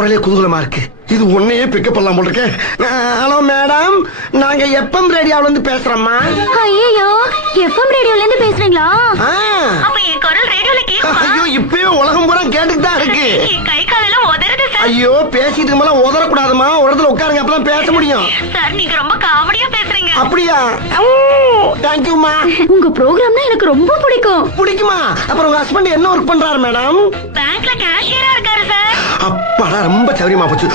போறலே குதூகலமா இருக்கு. இது உன்னையே பிக்கப் பண்ணலாம் போல இருக்கு. ஹலோ மேடம், நாங்க எஃப்எம் ரேடியோல இருந்து பேசுறோம்மா. ஐயோ, எஃப்எம் ரேடியோல இருந்து பேசுறீங்களா? அப்ப என் குரல் ரேடியோல கேக்குமா? ஐயோ, இப்பவே உலகம் பூரா கேட்டுட்டு தான் இருக்கு. என் கை காலெல்லாம் உதறுது சார். ஐயோ, பேசிட்டு மேல உதற கூடாதுமா. ஒரு இடத்துல உட்காருங்க, அப்பதான் பேச முடியும். சார், நீங்க ரொம்ப காமெடியா பேசுறீங்க. அப்படியா? தேங்க்யூமா. உங்க ப்ரோகிராம்னா எனக்கு ரொம்ப பிடிக்கும். பிடிக்குமா? அப்புறம் உங்க ஹஸ்பண்ட் என்ன ஒர்க் பண்றாரு மேடம்? பேங்க்ல கேஷியரா இருக்காரு சார். அப்பாடா, ரொம்ப சௌரியமா போச்சு.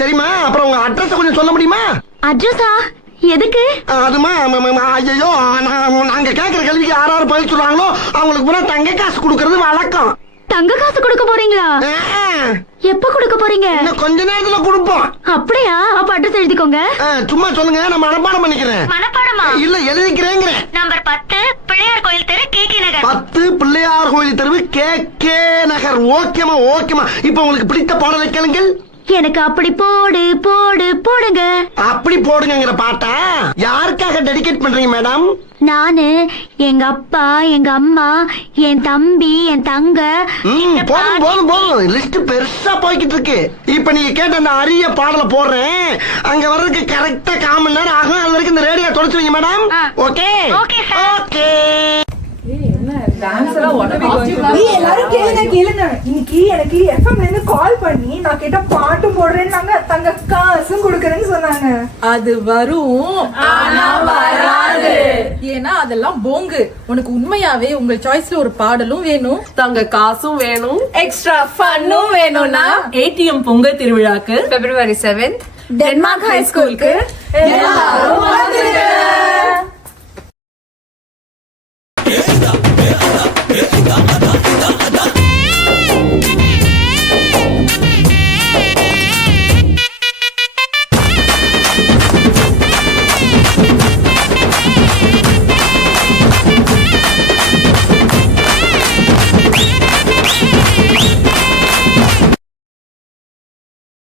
சரிம்மா, அப்புறம் உங்க அட்ரஸ் கொஞ்சம் சொல்ல முடியுமா? அட்ரஸா? எதுக்கு? அதுமா, ஐயோ, நாங்க கேக்குற கேள்விக்கு யாராரு பதில் சொல்றாங்களோ அவங்களுக்கு பூரா தங்க காசு கொடுக்கறது வழக்கம். தங்க காசு கொடுக்க போறீங்களா? எப்ப கொடுக்க போறீங்க? இன்னும் கொஞ்ச நேரத்துல கொடுப்போம். அப்படியா? அப்ப அட்ரஸ் எழுதிக்கோங்க. சும்மா சொல்லுங்க, நான் மனப்பாடம் பண்ணிக்கிறேன். மனப்பாடமா? இல்ல, எழுதிக்கிறேங்கிற. நம்பர் 10 பிள்ளையார் கோயில் தெரு கேகே நகர். 10 பிள்ளையார் கோயில் தெருவு கேகே நகர். ஓகேமா, ஓகேமா. இப்ப உங்களுக்கு பிடித்த பாடலை கேளுங்கள். எனக்கு அப்படி போடு போடு போடுங்க. அப்படி போடுங்கிற பாட்டா யாருக்காக டெடிகேட் பண்றீங்க மேடம்? நானு, எங்க அப்பா, எங்க அம்மா, என் தம்பி, என் தங்க. போதும் போதும் போதும், லிஸ்ட் பெருசா போய்கிட்டு இருக்கு. இப்ப நீங்க கேட்ட அந்த அரிய பாடலை போடுறேன். அங்க வர்றதுக்கு கரெக்டா 1/4 மணி நேரம் ஆகும். அது வரைக்கும் இந்த ரேடியோ தொடச்சு வைங்க madam. Okay okay sir. Okay. எல்லாரும் கேளுங்க. இன்னைக்கு எனக்கு எஃப்எம்ல இருந்து கால் பண்ணி நான் கேட்ட பாட்டு போடுறேன்னு தங்க காசும் கொடுக்கறேன்னு சொன்னாங்க. அது வரும், ஆனா வராது. ஏன்னா அதெல்லாம் போங்கு. உனக்கு உண்மையாவே உங்க சாய்ஸ்ல ஒரு பாடலும் வேணும், தங்க காசும் வேணும், எக்ஸ்ட்ரா ஃபன்னும் வேணும்னா ஏடிஎம் பொங்கல் திருவிழாக்கு February 7 டென்மார்க் ஹை ஸ்கூலுக்கு எல்லாரும் வந்துருங்க.